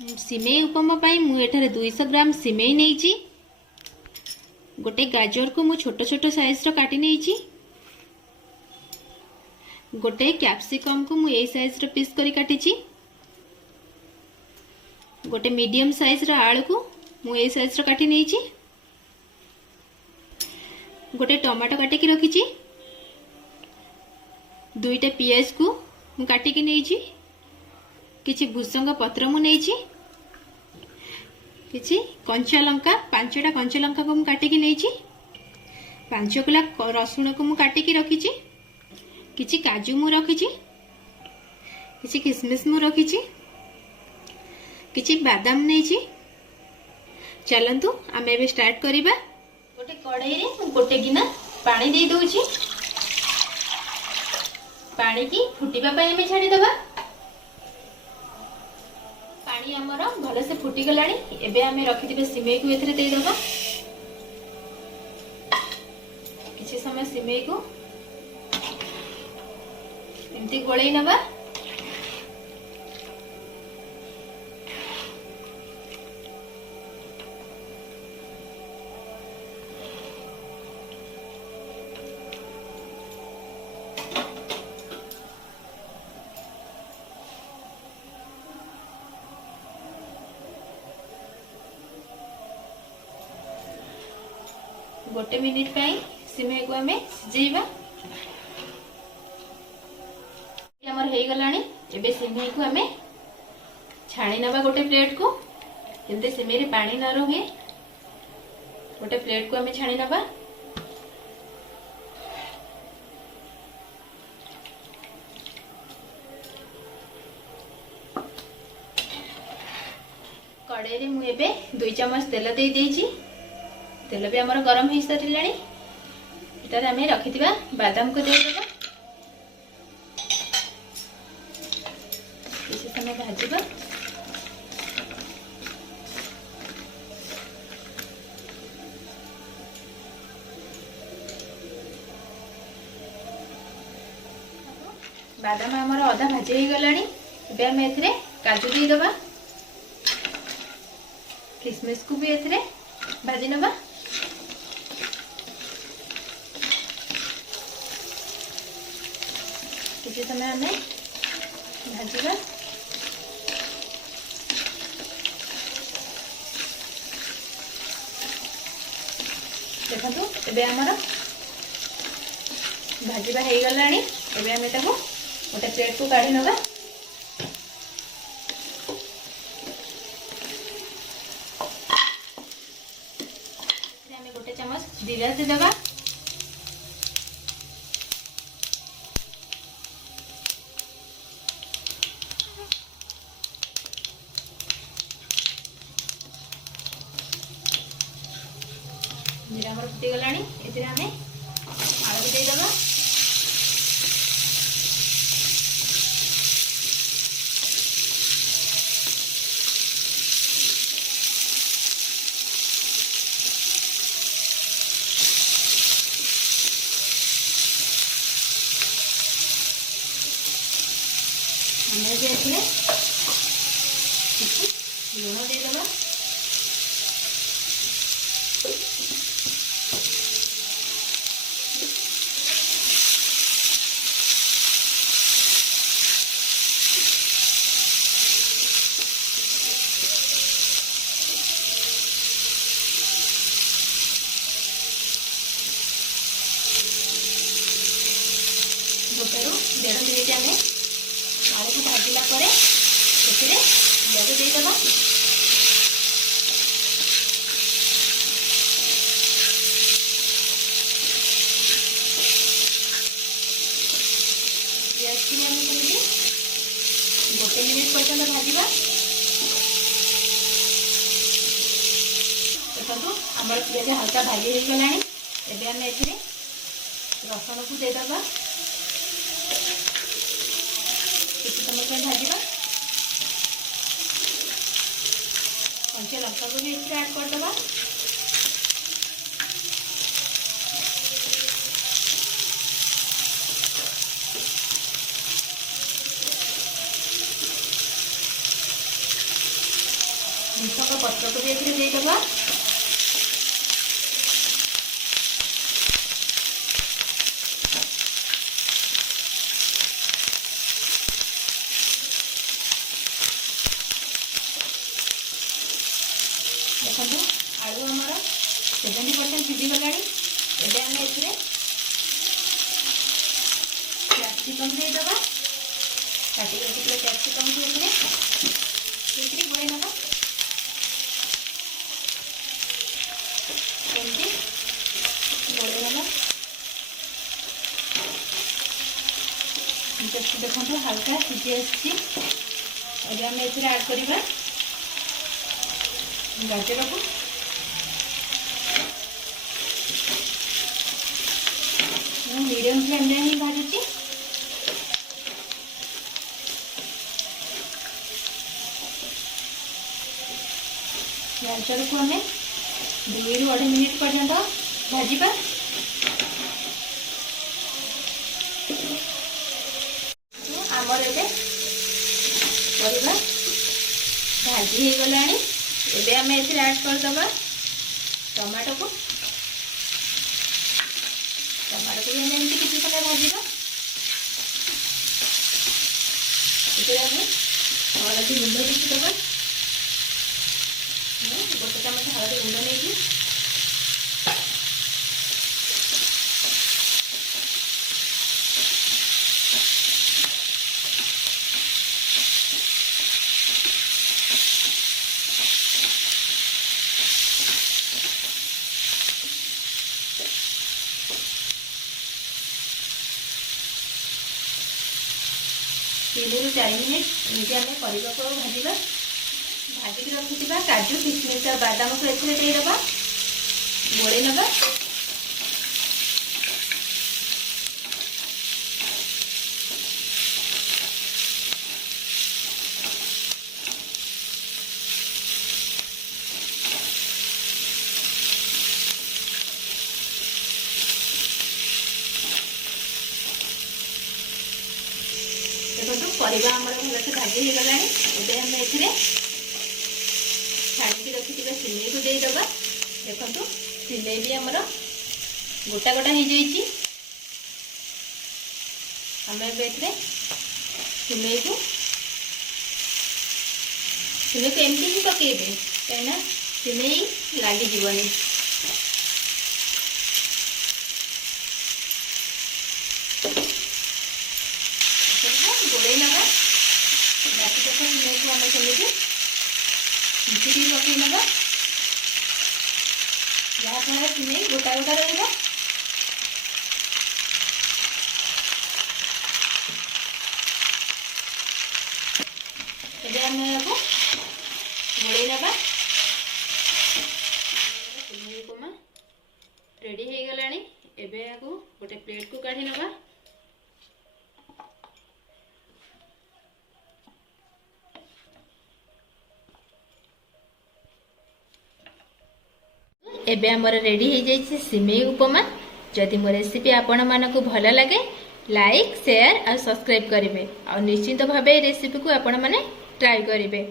सिमेई उपमा पाई मु एठारे 200 ग्राम सिमेई नेइची। गोटे गाजर को मु छोट छोट साइज रो काटी नेइची। गोटे कैप्सिकम को मु ए साइज रो पीस करी काटीची। गोटे मीडियम साइज रो आलू को मु ए साइज रो काटी नेइची। गोटे टमाटो काटी की रखीची। दुईटा पियाज को मु काटी की नेइची। किछि भुसंग पत्र मु नेइची। किछि कंचा लंका 5टा कंचा लंका को मु काटी की नेइची। 5 किला रसुण को मु काटी की रखीची। किछि काजू मु रखीची। किछि किशमिश मु रखीची। किछि बादाम नेइची। चलंतु आमे एबे स्टार्ट करिबा। गोटे कढ़ाई रे मु गोटे गिना पानी दे दोची। पानी की फुटिबा पई आमे छाडी दबा। पानी हमर भले से फुटी गलानी। एबे आमे रखि दिबे सिमेई को एथरे दे दबा। किछि समय सिमेई को एमती गोळेई नबा। गोटे मिनिट पाई सिमेई को हमें सिजेइबा। हमर हेई गलानी। एबे सिमेई को हमें छाणी नबा गोटे प्लेट को। जेते सिमेई रे पानी न रहे गोटे प्लेट को हमें छाणी नबा। कड़ाई रे मु एबे 2 चम्मच तेल दे देइची। तेल भी आमर गरम हो सारे। इटारे आमे रखिथिबा बादाम को दे देबा। किसी समय भाजीबा। बादाम आमर अधा भाजी हो गलानी। एबे आमे एथरे काजू दे देबा। किशमिश को भी एथरे भाजी नबा। किसी समय हमें भाजीबा। देखो एबे हमर भाजीबा हो गलानी। एबे हमें ताको गोटे प्लेट को काढी नबा। हमें गोटे चम्मच जीरा दे देबा। जीरा हमर फुटी गलानी। एथिरे हमें आलू दे देबा। हमें जे एथिरे लूण दे देबा। गोटेरु 1.5 मिनिट आमे आलू को भाजिला परे सेतिरे लगे दे देबा। पियाज की आमे सेमिति 1 मिनिट पर्यंत भाजिबा। देखो हमर पियाज हल्का भाजी हो गलानी। एबे आमे एथिरे रसुण को दे देबा। किसी समय पे भाजीबा। कंचा लंका को भी इसमें ऐड कर देबा। भृषंग पत्र को भी एथिरे देदेबा। देखो आलू आमर 70% सिझीगला। एबे आम एथिरे कैप्सिकम देदेबा। काटी रखिए कैप्सिकम को एथिरे गोळेई नबा। एमती गोळेई नबा। देखो हल्का सिझी आसी। अब आम एथिरे ऐड करबा गाजर को। मीडियम फ्लेम में ही भाजुची। गाजर को हमें 2 ରୁ 2.5 मिनिट पर्यंत भाजिबा। आमर एबे परिबा भाजी हो गलानी। एबे हमें एथिरे ऐड कर दबा टमाटो को। टमाटो को भी हमें एमती किसी समय भाजिबा। एथिरे हमें हळदी गुंड किसी दबा। गोटे चामच हळदी गुंड नहीं। तीन ରୁ 4 मिनिट एमती आम परिवा को भाजिबा। भाजिक रखिथिबा काजू किशमिश और बादाम को एथिरे देदेबा। गोळेई नबा। देखो परिवा आमर भलसे भाजी हो गलानी। एबे हम एथिरे छाड़ी रखिथिबा सिमेई को देदेबा। देखो सिमेई भी आमर गोटा गोटा हो जाइए। आम एथिरे सिमेई को एमती ही पकेबे कहीं सिमेई लगी जीवनी। गोळेई नबा। बाकी तक सिमेई को आम सेमती मिठी पकई नबा। जहाँफल सिमेई गोटा गोटा रहा। आम गोळेई नबा। सिमेई उपमा रेडी हो गलानी। एबे गोटे प्लेट को काढ़ी नबा। एबे हमर रेडी हो जाइए सिमेई उपमा। जदि मो रेसिपी आपण मानकु भल लगे लाइक शेयर और सब्सक्राइब करेंगे और निश्चिंत भाव रेसिपी को आपण माने ट्राई करेंगे।